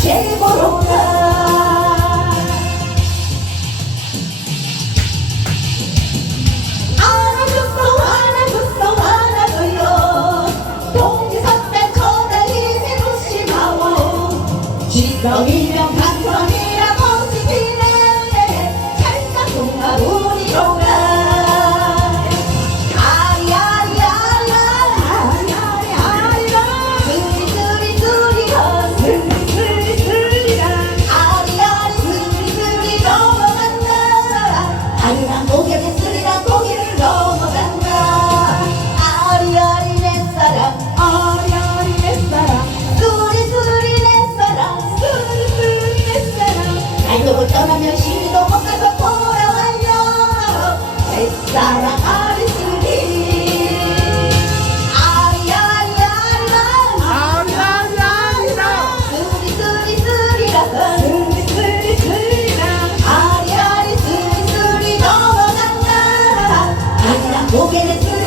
제보로다. 안아줬어 안아줬어 안아줘요. 동지 선배 거대 힘이 무심하오. 지성이면 목에는